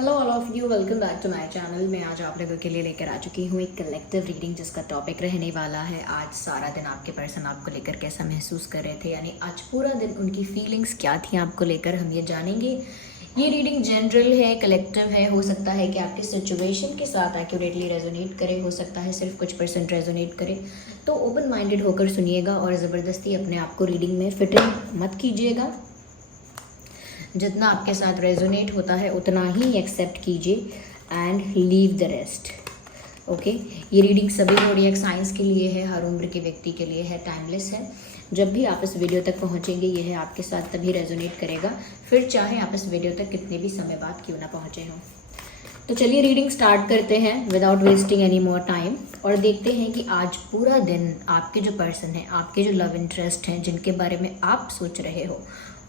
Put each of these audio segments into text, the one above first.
Hello all of you, welcome back to my channel. मैं आज आप लोगों के लिए लेकर आ चुकी हूँ एक कलेक्टिव रीडिंग जिसका टॉपिक रहने वाला है आज सारा दिन आपके पर्सन आपको लेकर कैसा महसूस कर रहे थे, यानी आज पूरा दिन उनकी फीलिंग्स क्या थी आपको लेकर, हम ये जानेंगे। ये रीडिंग जनरल है, कलेक्टिव है, हो सकता है कि आपकी सिचुएशन के साथ एक्यूरेटली रेजोनेट करे, हो सकता है सिर्फ कुछ परसेंट रेजोनेट करे। तो ओपन माइंडेड होकर सुनिएगा और ज़बरदस्ती अपने आप को रीडिंग में फिटिंग मत कीजिएगा। जितना आपके साथ रेजोनेट होता है उतना ही एक्सेप्ट कीजिए and leave the rest. Okay, ये रीडिंग सभी ज़ोडिएक साइंस के लिए है, हर उम्र के व्यक्ति के लिए है, टाइमलेस है। जब भी आप इस वीडियो तक पहुंचेंगे ये है आपके साथ तभी रेजोनेट करेगा, फिर चाहे आप इस वीडियो तक कितने भी समय बाद क्यों ना पहुंचे हों। तो चलिए रीडिंग स्टार्ट करते हैं without wasting any more time और देखते हैं कि आज पूरा दिन आपके जो पर्सन हैं, आपके जो लव इंटरेस्ट हैं, जिनके बारे में आप सोच रहे हो,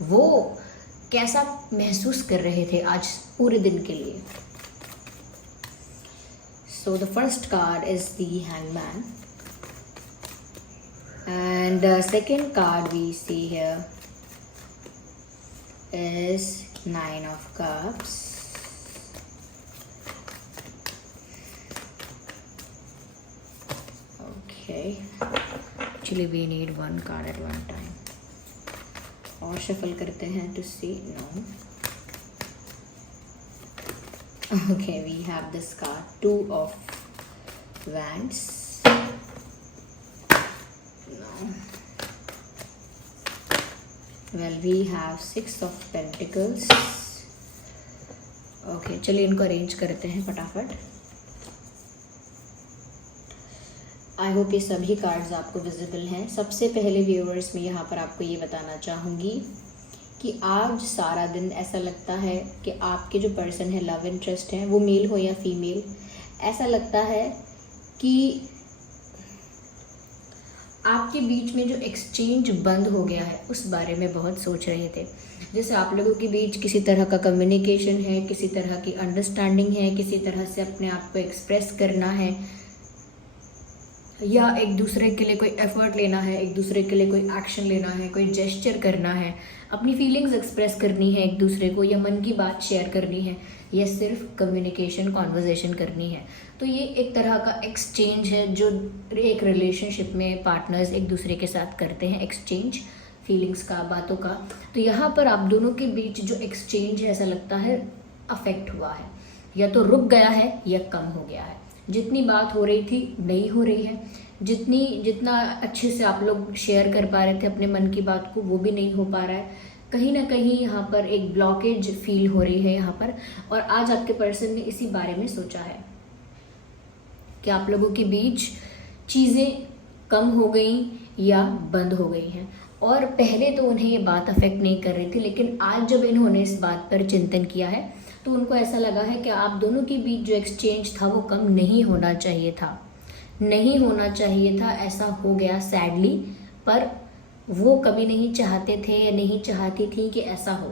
वो कैसा महसूस कर रहे थे आज पूरे दिन के लिए। So the first card is the hangman and the second card we see here is 9 of cups. Okay, actually we need one card at one time और शफल करते हैं to see. No, okay, we have this card 2 of wands. No, well we have 6 of pentacles. Okay, चलिए इनको arrange करते हैं फटाफट। I hope ये सभी कार्ड्स आपको विजिबल हैं। सबसे पहले व्यूअर्स मैं यहाँ पर आपको ये बताना चाहूँगी कि आज सारा दिन ऐसा लगता है कि आपके जो पर्सन है, लव इंटरेस्ट हैं, वो मेल हो या फीमेल, ऐसा लगता है कि आपके बीच में जो एक्सचेंज बंद हो गया है उस बारे में बहुत सोच रहे थे। जैसे आप लोगों के बीच किसी तरह का कम्युनिकेशन है, किसी तरह की अंडरस्टैंडिंग है, किसी तरह से अपने आप को एक्सप्रेस करना है या एक दूसरे के लिए कोई एफर्ट लेना है, एक दूसरे के लिए कोई एक्शन लेना है, कोई जेस्चर करना है, अपनी फीलिंग्स एक्सप्रेस करनी है एक दूसरे को, या मन की बात शेयर करनी है, या सिर्फ कम्युनिकेशन कॉन्वर्जेशन करनी है। तो ये एक तरह का एक्सचेंज है जो एक रिलेशनशिप में पार्टनर्स एक दूसरे के साथ करते हैं, एक्सचेंज फीलिंग्स का, बातों का। तो यहाँ पर आप दोनों के बीच जो एक्सचेंज है ऐसा लगता है अफेक्ट हुआ है, या तो रुक गया है या कम हो गया है। जितनी बात हो रही थी नहीं हो रही है, जितना अच्छे से आप लोग शेयर कर पा रहे थे अपने मन की बात को, वो भी नहीं हो पा रहा है। कहीं ना कहीं यहाँ पर एक ब्लॉकेज फील हो रही है यहाँ पर। और आज आपके पर्सन ने इसी बारे में सोचा है कि आप लोगों के बीच चीज़ें कम हो गई या बंद हो गई हैं। और पहले तो उन्हें ये बात अफेक्ट नहीं कर रही थी, लेकिन आज जब इन्होंने इस बात पर चिंतन किया है तो उनको ऐसा लगा है कि आप दोनों के बीच जो एक्सचेंज था वो कम नहीं होना चाहिए था, नहीं होना चाहिए था, ऐसा हो गया सैडली। पर वो कभी नहीं चाहते थे या नहीं चाहती थी कि ऐसा हो।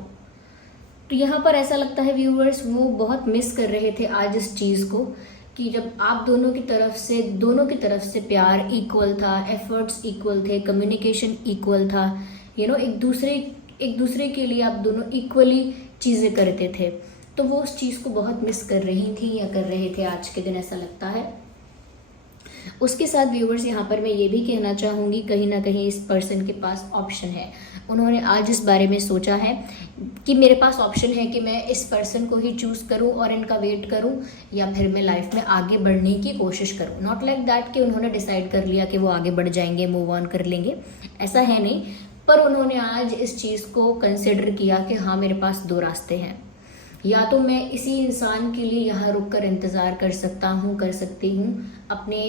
तो यहाँ पर ऐसा लगता है व्यूअर्स, वो बहुत मिस कर रहे थे आज इस चीज़ को कि जब आप दोनों की तरफ से प्यार इक्वल था, एफर्ट्स इक्वल थे, कम्युनिकेशन इक्वल था, एक दूसरे के लिए आप दोनों इक्वली चीज़ें करते थे। तो वो उस चीज़ को बहुत मिस कर रही थी या कर रहे थे आज के दिन, ऐसा लगता है। उसके साथ व्यूअर्स यहाँ पर मैं ये भी कहना चाहूँगी, कहीं ना कहीं इस पर्सन के पास ऑप्शन है। उन्होंने आज इस बारे में सोचा है कि मेरे पास ऑप्शन है कि मैं इस पर्सन को ही चूज़ करूँ और इनका वेट करूँ, या फिर मैं लाइफ में आगे बढ़ने की कोशिश करूँ। नॉट लाइक दैट कि उन्होंने डिसाइड कर लिया कि वो आगे बढ़ जाएंगे, मूव ऑन कर लेंगे, ऐसा है नहीं। पर उन्होंने आज इस चीज़ को कंसिडर किया कि हाँ, मेरे पास 2 रास्ते हैं। या तो मैं इसी इंसान के लिए यहाँ रुक कर इंतज़ार कर सकती हूँ, अपने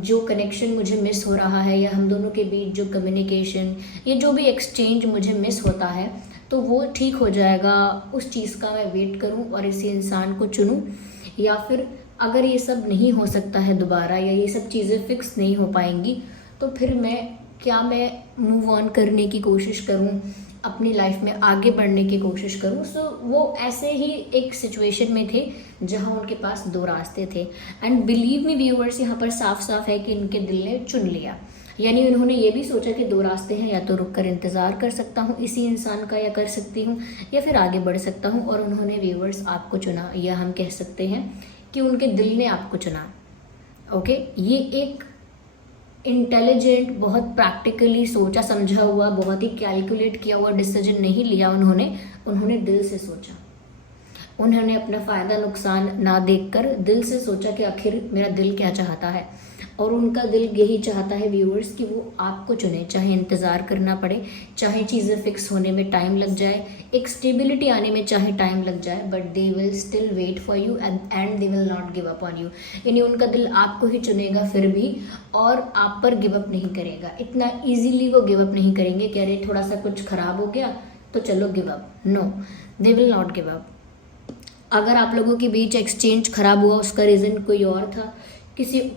जो कनेक्शन मुझे मिस हो रहा है, या हम दोनों के बीच जो कम्युनिकेशन, ये जो भी एक्सचेंज मुझे मिस होता है, तो वो ठीक हो जाएगा, उस चीज़ का मैं वेट करूँ और इसी इंसान को चुनूँ। या फिर अगर ये सब नहीं हो सकता है दोबारा, या ये सब चीज़ें फिक्स नहीं हो पाएंगी, तो फिर मैं मूव ऑन करने की कोशिश करूँ, अपनी लाइफ में आगे बढ़ने की कोशिश करूँ। सो वो ऐसे ही एक सिचुएशन में थे जहाँ उनके पास 2 रास्ते थे। एंड बिलीव मी व्यूअर्स, यहाँ पर साफ साफ है कि इनके दिल ने चुन लिया। यानी उन्होंने ये भी सोचा कि दो रास्ते हैं, या तो रुक कर इंतज़ार कर सकता हूँ इसी इंसान का, या कर सकती हूँ, या फिर आगे बढ़ सकता हूँ, और उन्होंने व्यूवर्स आपको चुना, या हम कह सकते हैं कि उनके दिल ने आपको चुना। ओके, ये एक इंटेलिजेंट, बहुत प्रैक्टिकली सोचा समझा हुआ, बहुत ही कैलकुलेट किया हुआ डिसीजन नहीं लिया उन्होंने दिल से सोचा। उन्होंने अपना फ़ायदा नुकसान ना देखकर दिल से सोचा कि आखिर मेरा दिल क्या चाहता है, और उनका दिल यही चाहता है व्यूअर्स कि वो आपको चुने, चाहे इंतज़ार करना पड़े, चाहे चीज़ें फिक्स होने में टाइम लग जाए, एक स्टेबिलिटी आने में चाहे टाइम लग जाए, but they will still wait for you and they will not give up on you. यानी उनका दिल आपको ही चुनेगा फिर भी, और आप पर गिव अप नहीं करेगा। इतना ईजीली वो गिव अप नहीं करेंगे कि अरे थोड़ा सा कुछ ख़राब हो गया तो चलो give up, no, they will not give up. अगर आप लोगों के बीच एक्सचेंज ख़राब हुआ, उसका रीज़न कोई और था,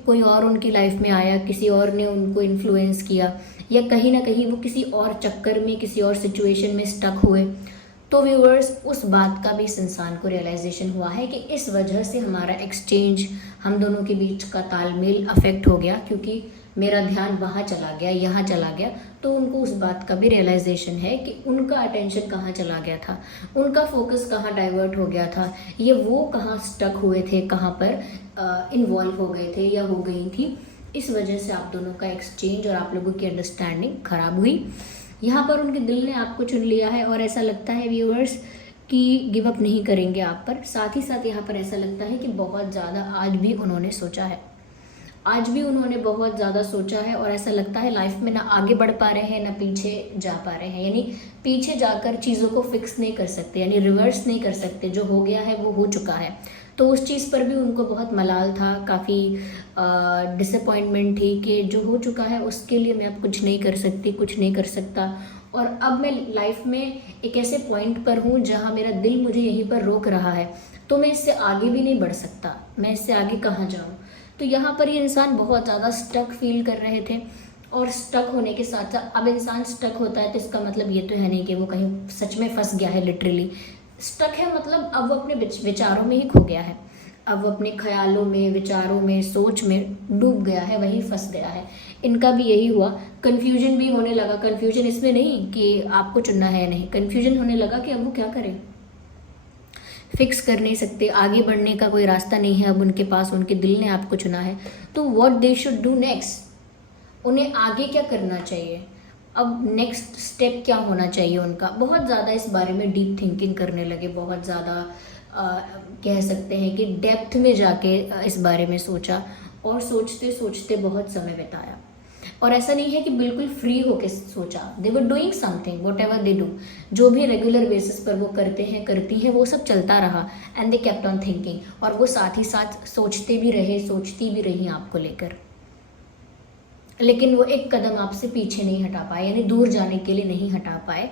कोई और उनकी लाइफ में आया, किसी और ने उनको इन्फ्लुएंस किया, या कहीं ना कहीं वो किसी और चक्कर में, किसी और सिचुएशन में स्टक हुए, तो व्यूअर्स उस बात का भी इस इंसान को रियलाइजेशन हुआ है कि इस वजह से हमारा एक्सचेंज, हम दोनों के बीच का तालमेल अफेक्ट हो गया, क्योंकि मेरा ध्यान वहाँ चला गया, यहाँ चला गया। तो उनको उस बात का भी रियलाइजेशन है कि उनका अटेंशन कहाँ चला गया था, उनका फोकस कहाँ डाइवर्ट हो गया था, ये वो कहाँ स्टक हुए थे, कहाँ पर इन्वॉल्व हो गए थे या हो गई थी। इस वजह से आप दोनों का एक्सचेंज और आप लोगों की अंडरस्टैंडिंग खराब हुई। यहाँ पर उनके दिल ने आपको चुन लिया है, और ऐसा लगता है व्यूअर्स कि गिव अप नहीं करेंगे आप पर। साथ ही साथ यहाँ पर ऐसा लगता है कि बहुत ज़्यादा आज भी उन्होंने सोचा है, आज भी उन्होंने बहुत ज़्यादा सोचा है, और ऐसा लगता है लाइफ में ना आगे बढ़ पा रहे हैं ना पीछे जा पा रहे हैं। यानी पीछे जाकर चीज़ों को फिक्स नहीं कर सकते, यानी रिवर्स नहीं कर सकते, जो हो गया है वो हो चुका है। तो उस चीज़ पर भी उनको बहुत मलाल था, काफ़ी डिसअपॉइंटमेंट थी कि जो हो चुका है उसके लिए मैं अब कुछ नहीं कर सकती, कुछ नहीं कर सकता, और अब मैं लाइफ में एक ऐसे पॉइंट पर हूँ जहाँ मेरा दिल मुझे यहीं पर रोक रहा है, तो मैं इससे आगे भी नहीं बढ़ सकता, मैं इससे आगे कहाँ जाऊँ। तो यहाँ पर ये इंसान बहुत ज़्यादा स्टक फील कर रहे थे, और स्टक होने के साथ साथ अब इंसान स्टक होता है तो इसका मतलब ये तो है नहीं कि वो कहीं सच में फंस गया है। लिटरली स्टक है मतलब अब वो अपने विचारों में ही खो गया है, अब वो अपने ख्यालों में, विचारों में, सोच में डूब गया है, वहीं फंस गया है। इनका भी यही हुआ, कन्फ्यूजन भी होने लगा। कन्फ्यूजन इसमें नहीं कि आपको चुनना है, नहीं, कन्फ्यूजन होने लगा कि अब वो क्या करें, फिक्स कर नहीं सकते, आगे बढ़ने का कोई रास्ता नहीं है अब उनके पास, उनके दिल ने आपको चुना है। तो what they should do next, उन्हें आगे क्या करना चाहिए, अब नेक्स्ट स्टेप क्या होना चाहिए उनका। बहुत ज़्यादा इस बारे में डीप थिंकिंग करने लगे, बहुत ज़्यादा कह सकते हैं कि डेप्थ में जाके इस बारे में सोचा, और सोचते सोचते बहुत समय बिताया। और ऐसा नहीं है कि बिल्कुल फ्री होके सोचा, they were doing something, whatever they do, जो भी रेगुलर बेसिस पर वो करते हैं, करती हैं, वो सब चलता रहा, and they kept on thinking, और वो साथ ही साथ सोचते भी रहे, सोचती भी रही आपको लेकर, लेकिन वो एक कदम आपसे पीछे नहीं हटा पाए, यानी दूर जाने के लिए नहीं हटा पाए।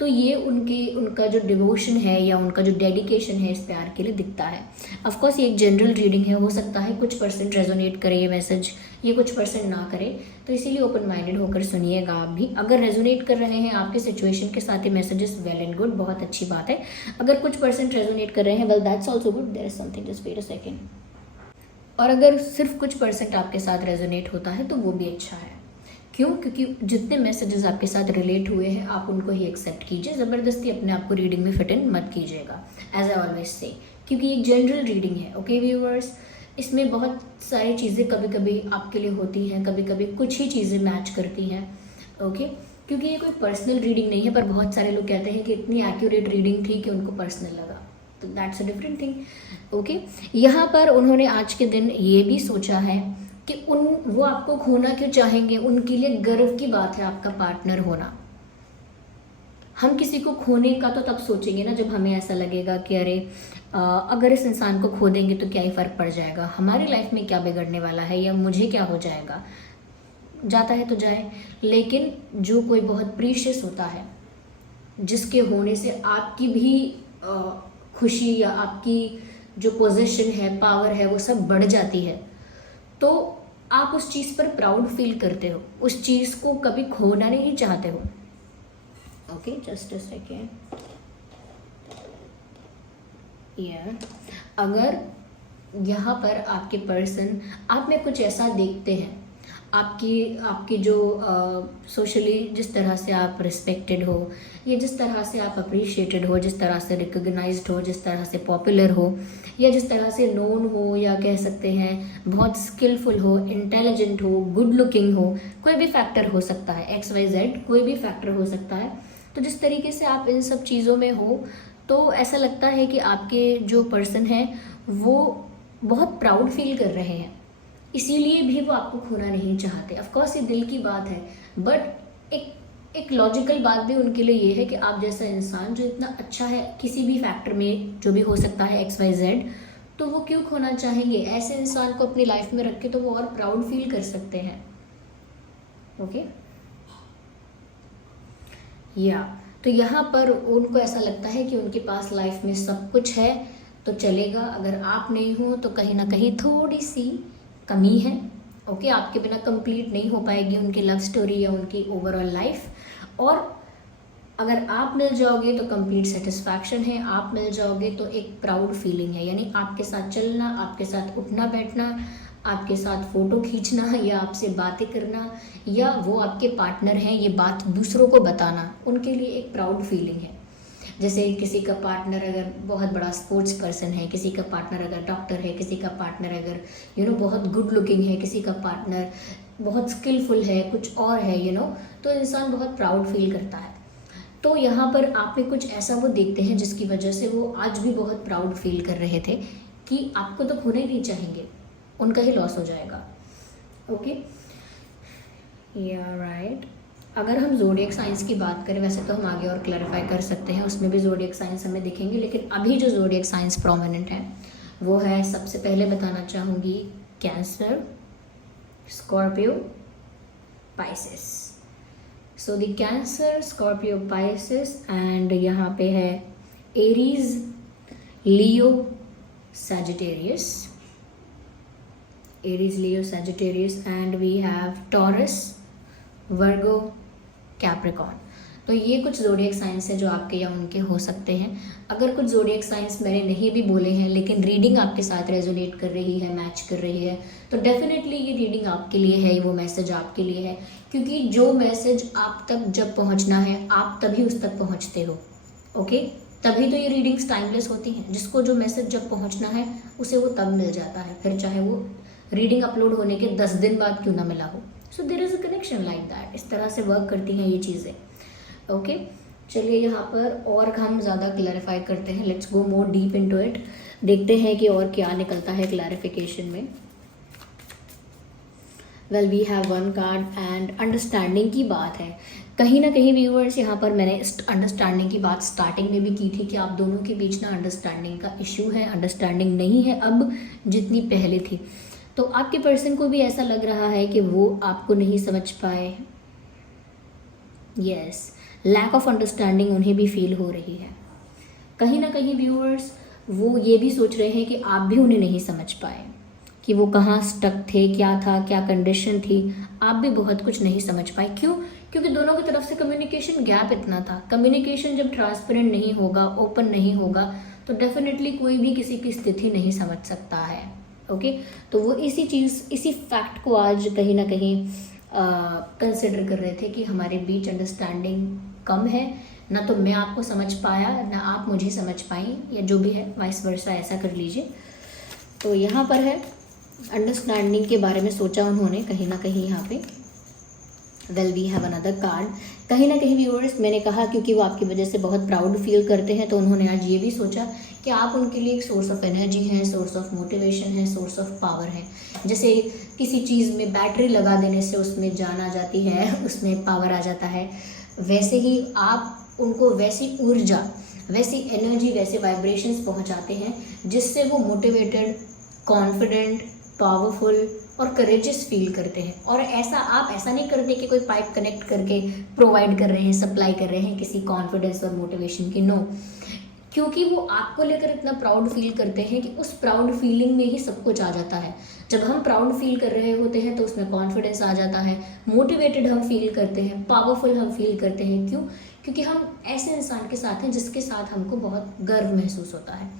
तो ये उनका जो डिवोशन है या उनका जो डेडिकेशन है इस प्यार के लिए दिखता है। ऑफ कोर्स ये एक जनरल रीडिंग है, हो सकता है कुछ परसेंट रेजोनेट करे ये मैसेज, ये कुछ परसेंट ना करे, तो इसीलिए ओपन माइंडेड होकर सुनिएगा आप भी। अगर रेजोनेट कर रहे हैं आपके सिचुएशन के साथ, ये मैसेजेस वेल एंड गुड, बहुत अच्छी बात है। अगर कुछ परसेंट रेजोनेट कर रहे हैं, well that's also good, there is something, just wait a second. और अगर सिर्फ कुछ परसेंट आपके साथ रेजोनेट होता है तो वो भी अच्छा है। क्यों? क्योंकि जितने मैसेजेस आपके साथ रिलेट हुए हैं आप उनको ही एक्सेप्ट कीजिए, ज़बरदस्ती अपने आप को रीडिंग में फिट इन मत कीजिएगा, एज आई ऑलवेज से, क्योंकि एक जनरल रीडिंग है। ओके व्यूअर्स, इसमें बहुत सारी चीज़ें कभी कभी आपके लिए होती हैं, कभी कभी कुछ ही चीज़ें मैच करती हैं। ओके, क्योंकि ये कोई पर्सनल रीडिंग नहीं है, पर बहुत सारे लोग कहते हैं कि इतनी एक्यूरेट रीडिंग थी कि उनको पर्सनल लगा, तो that's a different thing. Okay, यहाँ पर उन्होंने आज के दिन ये भी सोचा है कि वो आपको खोना क्यों चाहेंगे, उनके लिए गर्व की बात है आपका पार्टनर होना। हम किसी को खोने का तो तब सोचेंगे ना जब हमें ऐसा लगेगा कि अरे अगर इस इंसान को खो देंगे तो क्या ही फ़र्क पड़ जाएगा, हमारी लाइफ में क्या बिगड़ने वाला है, या मुझे क्या हो जाएगा, जाता है तो जाए। लेकिन जो कोई बहुत प्रीशियस होता है, जिसके होने से आपकी भी खुशी या आपकी जो पोजीशन है, पावर है, वो सब बढ़ जाती है, तो आप उस चीज़ पर प्राउड फील करते हो, उस चीज़ को कभी खोना नहीं चाहते हो। Okay, just a second. अगर यहाँ पर आपके पर्सन आप में कुछ ऐसा देखते हैं, आपकी आपकी जो सोशली जिस तरह से आप रिस्पेक्टेड हो, या जिस तरह से आप अप्रिशिएटेड हो, जिस तरह से रिकॉग्नाइज्ड हो, जिस तरह से पॉपुलर हो, या जिस तरह से नोन हो, या कह सकते हैं बहुत स्किलफुल हो, इंटेलिजेंट हो, गुड लुकिंग हो, कोई भी फैक्टर हो सकता है, XYZ कोई भी फैक्टर हो सकता है। तो जिस तरीके से आप इन सब चीज़ों में हो, तो ऐसा लगता है कि आपके जो पर्सन है वो बहुत प्राउड फील कर रहे हैं, इसीलिए भी वो आपको खोना नहीं चाहते। ऑफ कोर्स ये दिल की बात है, बट एक लॉजिकल बात भी उनके लिए ये है कि आप जैसा इंसान जो इतना अच्छा है किसी भी फैक्टर में, जो भी हो सकता है XYZ, तो वो क्यों खोना चाहेंगे। ऐसे इंसान को अपनी लाइफ में रख के तो वो और प्राउड फील कर सकते हैं। ओके या तो यहाँ पर उनको ऐसा लगता है कि उनके पास लाइफ में सब कुछ है तो चलेगा, अगर आप नहीं हो तो कहीं ना कहीं थोड़ी सी कमी है। ओके आपके बिना कंप्लीट नहीं हो पाएगी उनकी लव स्टोरी या उनकी ओवरऑल लाइफ। और अगर आप मिल जाओगे तो कंप्लीट सेटिस्फैक्शन है, आप मिल जाओगे तो एक प्राउड फीलिंग है, यानी आपके साथ चलना, आपके साथ उठना बैठना, आपके साथ फ़ोटो खींचना, या आपसे बातें करना, या वो आपके पार्टनर हैं ये बात दूसरों को बताना, उनके लिए एक प्राउड फीलिंग है। जैसे किसी का पार्टनर अगर बहुत बड़ा स्पोर्ट्स पर्सन है, किसी का पार्टनर अगर डॉक्टर है, किसी का पार्टनर अगर बहुत गुड लुकिंग है, किसी का पार्टनर बहुत स्किलफुल है, कुछ और है तो इंसान बहुत प्राउड फील करता है। तो यहाँ पर आप में कुछ ऐसा वो देखते हैं जिसकी वजह से वो आज भी बहुत प्राउड फील कर रहे थे कि आपको तो खोना ही नहीं चाहेंगे, उनका ही लॉस हो जाएगा। ओके या राइट। अगर हम ज़ोडिएक साइंस की बात करें, वैसे तो हम आगे और क्लैरिफाई कर सकते हैं, उसमें भी ज़ोडिएक साइंस हमें दिखेंगे, लेकिन अभी जो ज़ोडिएक साइंस प्रोमिनेंट है वो है, सबसे पहले बताना चाहूँगी, Cancer, Scorpio, Pisces. So the Cancer, Scorpio, Pisces, and यहाँ पे है Aries, Leo, Sagittarius, Aries, Leo, Sagittarius, and we have Taurus, Virgo, Capricorn. तो ये कुछ ज़ोडिएक साइंस है जो आपके या उनके हो सकते हैं। अगर कुछ ज़ोडिएक साइंस मैंने नहीं भी बोले हैं लेकिन रीडिंग आपके साथ रेजोनेट कर रही है, मैच कर रही है, तो डेफिनेटली ये रीडिंग आपके लिए है, वो मैसेज आपके लिए है, क्योंकि जो मैसेज आप तक जब पहुंचना है आप तभी उस तक पहुंचते हो। ओके तभी तो ये रीडिंग्स टाइमलेस होती हैं। जिसको जो मैसेज जब पहुंचना है उसे वो तब मिल जाता है, फिर चाहे वो रीडिंग अपलोड होने के 10 दिन बाद क्यों ना मिला हो। So there is a connection like that. इस तरह से वर्क करती हैं ये चीज़ें। ओके चलिए यहाँ पर और हम ज़्यादा क्लैरिफाई करते हैं। Let's go more deep into it. देखते हैं कि और क्या निकलता है क्लैरिफिकेशन में। Well we have one card and understanding की बात है। कहीं ना कहीं व्यूअर्स यहाँ पर मैंने अंडरस्टैंडिंग की बात स्टार्टिंग में भी की थी कि आप दोनों के बीच ना अंडरस्टैंडिंग का इशू है, अंडरस्टैंडिंग नहीं है अब जितनी पहले थी। तो आपके पर्सन को भी ऐसा लग रहा है कि वो आपको नहीं समझ पाए। यस लैक ऑफ अंडरस्टैंडिंग उन्हें भी फील हो रही है। कहीं ना कहीं व्यूअर्स वो ये भी सोच रहे हैं कि आप भी उन्हें नहीं समझ पाए, कि वो कहाँ स्टक थे, क्या था, क्या कंडीशन थी, आप भी बहुत कुछ नहीं समझ पाए। क्यों? क्योंकि दोनों की तरफ से कम्युनिकेशन गैप इतना था। कम्युनिकेशन जब ट्रांसपेरेंट नहीं होगा, ओपन नहीं होगा, तो डेफिनेटली कोई भी किसी की स्थिति नहीं समझ सकता है। ओके तो वो इसी फैक्ट को आज कहीं ना कहीं कंसिडर कर रहे थे कि हमारे बीच अंडरस्टैंडिंग कम है, ना तो मैं आपको समझ पाया ना आप मुझे समझ पाई, या जो भी है वाइस वर्सा, ऐसा कर लीजिए। तो यहाँ पर है अंडरस्टैंडिंग के बारे में सोचा उन्होंने कहीं ना कहीं यहाँ पे। Well we have another card. कहीं ना कहीं व्यूअर्स मैंने कहा क्योंकि वो आपकी वजह से बहुत प्राउड फील करते हैं, तो उन्होंने आज ये भी सोचा कि आप उनके लिए एक सोर्स ऑफ एनर्जी हैं, सोर्स ऑफ मोटिवेशन है, सोर्स ऑफ पावर है। जैसे किसी चीज़ में बैटरी लगा देने से उसमें जान आ जाती है, उसमें पावर आ जाता है, वैसे ही आप उनको वैसी ऊर्जा, वैसी एनर्जी, वैसे वाइब्रेशंस पहुंचाते हैं जिससे वो मोटिवेटेड, कॉन्फिडेंट, पावरफुल और करेजियस फील करते हैं। और आप ऐसा नहीं करते कि कोई पाइप कनेक्ट करके प्रोवाइड कर रहे हैं, सप्लाई कर रहे हैं किसी कॉन्फिडेंस और मोटिवेशन की। नो, क्योंकि वो आपको लेकर इतना प्राउड फील करते हैं कि उस प्राउड फीलिंग में ही सब कुछ आ जाता है। जब हम प्राउड फील कर रहे होते हैं तो उसमें कॉन्फिडेंस आ जाता है, मोटिवेटेड हम फील करते हैं, पावरफुल हम फील करते हैं। क्यों? क्योंकि हम ऐसे इंसान के साथ हैं जिसके साथ हमको बहुत गर्व महसूस होता है।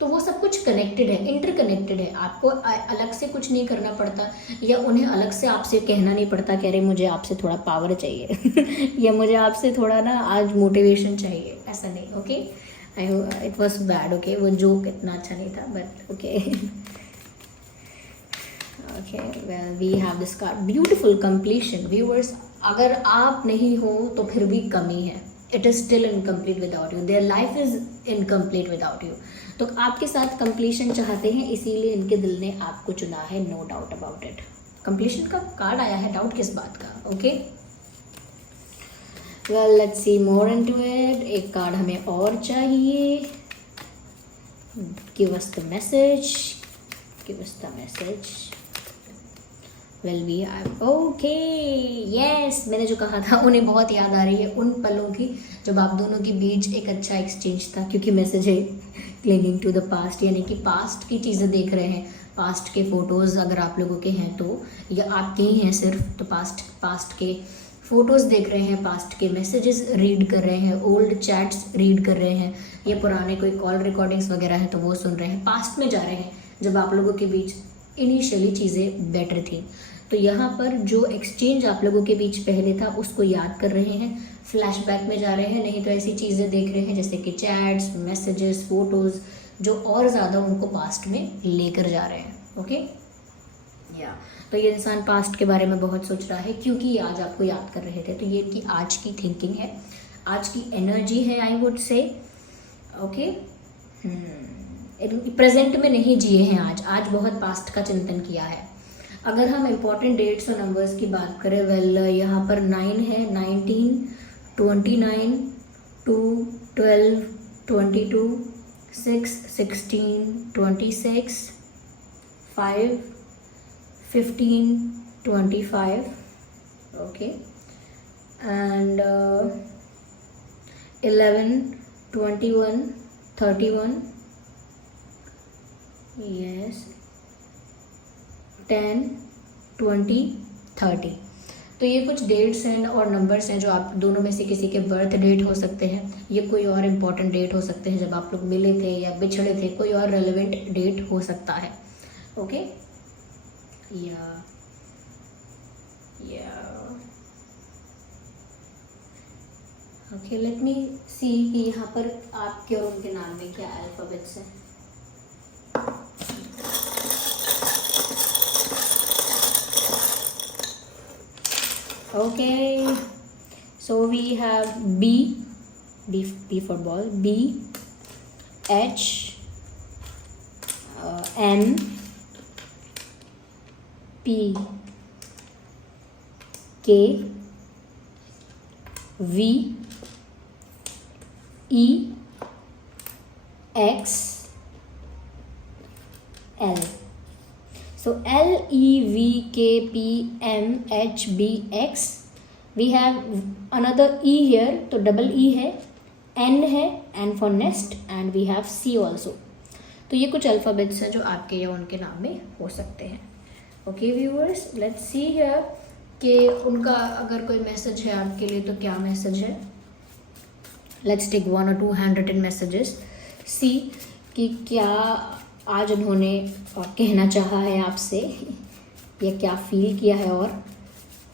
तो वो सब कुछ कनेक्टेड है, इंटरकनेक्टेड है। आपको अलग से कुछ नहीं करना पड़ता, या उन्हें अलग से आपसे कहना नहीं पड़ता कि अरे मुझे आपसे थोड़ा पावर चाहिए या मुझे आपसे थोड़ा ना आज मोटिवेशन चाहिए, ऐसा नहीं। Okay, I hope it was bad. Okay, वो जोक इतना अच्छा नहीं था, but okay okay well we have this card, beautiful completion. Viewers, अगर आप नहीं हो तो फिर भी कमी है, it is still incomplete without you, their life is incomplete without you. तो आपके साथ कंप्लीशन चाहते हैं, इसीलिए इनके दिल ने आपको चुना है, no doubt about it. Completion का कार्ड आया है, डाउट किस बात का। Okay well let's see more into it. एक कार्ड हमें और चाहिए, give us the message, give us the message. Well we have okay yes, मैंने जो कहा था उन्हें बहुत याद आ रही है उन पलों की जब आप दोनों के बीच एक अच्छा एक्सचेंज था, क्योंकि मैसेज है क्लिंगिंग टू द पास्ट, यानी कि पास्ट की चीज़ें देख रहे हैं, पास्ट के फ़ोटोज़ अगर आप लोगों के हैं तो, या आपके ही हैं सिर्फ, तो पास्ट के फ़ोटोज़ देख रहे हैं, पास्ट के मैसेजेस रीड कर रहे हैं, ओल्ड चैट्स रीड कर रहे हैं, या पुराने कोई कॉल रिकॉर्डिंग्स वगैरह हैं तो वो सुन रहे हैं, पास्ट में जा रहे हैं जब आप लोगों के बीच इनिशियली चीज़ें बेटर थी। तो यहाँ पर जो एक्सचेंज आप लोगों के बीच पहले था उसको याद कर रहे हैं, फ्लैशबैक में जा रहे हैं, नहीं तो ऐसी चीज़ें देख रहे हैं जैसे कि चैट्स, मैसेजेस, फोटोज़ जो और ज़्यादा उनको पास्ट में लेकर जा रहे हैं। ओके या तो ये इंसान पास्ट के बारे में बहुत सोच रहा है क्योंकि ये आज आपको याद कर रहे थे, तो ये कि आज की थिंकिंग है, आज की एनर्जी है, I would say. Okay present में नहीं जिए हैं आज बहुत पास्ट का चिंतन किया है। अगर हम इम्पॉर्टेंट डेट्स और नंबर्स की बात करें, वेल यहाँ पर 9 है, 19, 29, 2, 12, 22, 6, 16, 26, 5, 15, 25, okay, and 11, 21, 31, yes, 10, 20, 30। तो ये कुछ डेट्स हैं और नंबर्स हैं जो आप दोनों में से किसी के बर्थ डेट हो सकते हैं, ये कोई और इम्पॉर्टेंट डेट हो सकते हैं जब आप लोग मिले थे या बिछड़े थे, कोई और रेलेवेंट डेट हो सकता है। ओके या ओके लेट मी सी कि यहाँ पर आपके और उनके नाम में क्या अल्फ़ाबेट्स हैं। Okay, so we have B for ball, B, H, N, P, K, V, E, X, L. So L, E, V, K, P, M, H, B, X. We have another E here, तो double E है, N है, N for nest, and we have C also. तो ये कुछ alphabets हैं जो आपके या उनके नाम में हो सकते हैं। Okay viewers, let's see here कि उनका अगर कोई मैसेज है आपके लिए तो क्या मैसेज है। Let's take 1 or 2 handwritten messages, see कि क्या आज उन्होंने कहना चाहा है आपसे या क्या फील किया है, और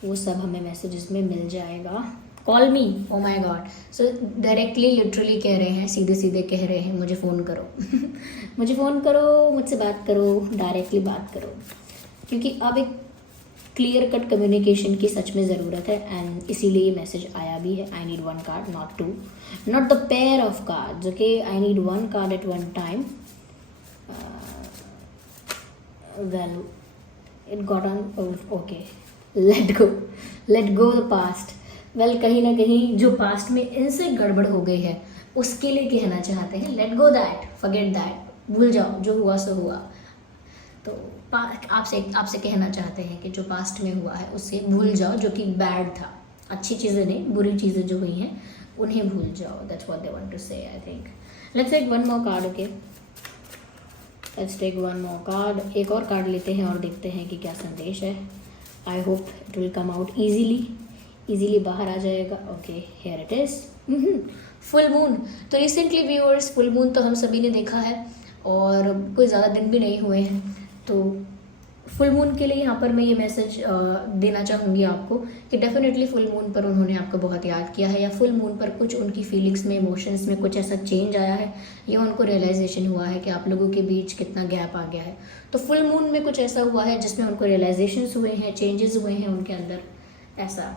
वो सब हमें मैसेजेस में मिल जाएगा। कॉल मी, ओ माई गॉड, सो डायरेक्टली लिटरली कह रहे हैं, सीधे सीधे कह रहे हैं मुझे फ़ोन करो मुझे फ़ोन करो, मुझसे बात करो, डायरेक्टली बात करो, क्योंकि अब एक क्लियर कट कम्युनिकेशन की सच में ज़रूरत है। एंड इसीलिए ये मैसेज आया भी है, I need 1 card not 2, not the pair of cards. Okay, I need 1 card at 1 time. Well, it got on. Okay, let go the past. Well, कहीं ना कहीं जो पास्ट में इनसे गड़बड़ हो गई है उसके लिए कहना चाहते हैं let go that, forget that, भूल जाओ, जो हुआ सो हुआ। तो आपसे कहना चाहते हैं कि जो पास्ट में हुआ है उससे भूल जाओ, जो कि बैड था, अच्छी चीज़ें नहीं, बुरी चीज़ें जो हुई हैं उन्हें भूल जाओ। That's what they want to say, I think. Let's take one more card, okay? Let's take 1 more card. एक और कार्ड लेते हैं और देखते हैं कि क्या संदेश है। I hope it will come out easily बाहर आ जाएगा। Okay, here it is full moon. तो रिसेंटली व्यूअर्स, फुल मून तो हम सभी ने देखा है, और कोई ज़्यादा दिन भी नहीं हुए हैं। तो फुल मून के लिए यहाँ पर मैं ये मैसेज देना चाहूँगी आपको कि डेफिनेटली फुल मून पर उन्होंने आपको बहुत याद किया है, या फुल मून पर कुछ उनकी फीलिंग्स में, इमोशंस में कुछ ऐसा चेंज आया है, या उनको रियलाइजेशन हुआ है कि आप लोगों के बीच कितना गैप आ गया है। तो फुल मून में कुछ ऐसा हुआ है जिसमें उनको रियलाइजेशंस हुए हैं, चेंजेस हुए हैं उनके अंदर, ऐसा।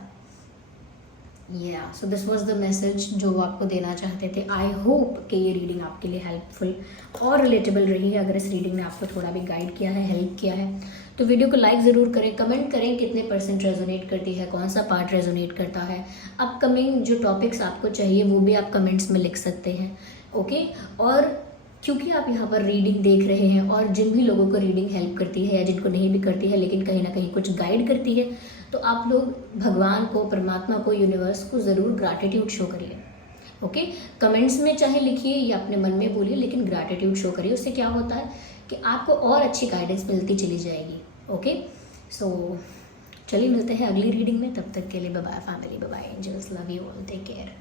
So this was the message जो वो आपको देना चाहते थे। आई होप कि ये रीडिंग आपके लिए हेल्पफुल और रिलेटेबल रही है। अगर इस रीडिंग ने आपको थोड़ा भी गाइड किया है, हेल्प किया है, तो वीडियो को लाइक ज़रूर करें, कमेंट करें कितने % रेजोनेट करती है, कौन सा पार्ट रेजोनेट करता है। अपकमिंग जो टॉपिक्स आपको चाहिए वो भी आप कमेंट्स में लिख सकते हैं, ओके। और क्योंकि आप यहाँ पर रीडिंग देख रहे हैं और जिन भी लोगों को रीडिंग हेल्प करती है या जिनको नहीं भी करती है लेकिन कहीं ना कहीं कुछ गाइड करती है, तो आप लोग भगवान को, परमात्मा को, यूनिवर्स को ज़रूर ग्रैटिट्यूड शो करिए, ओके। कमेंट्स में चाहे लिखिए या अपने मन में बोलिए, लेकिन ग्रैटिट्यूड शो करिए। उससे क्या होता है कि आपको और अच्छी गाइडेंस मिलती चली जाएगी, ओके। सो चलिए मिलते हैं अगली रीडिंग में, तब तक के लिए bye bye family, bye bye angels, love you all, take care.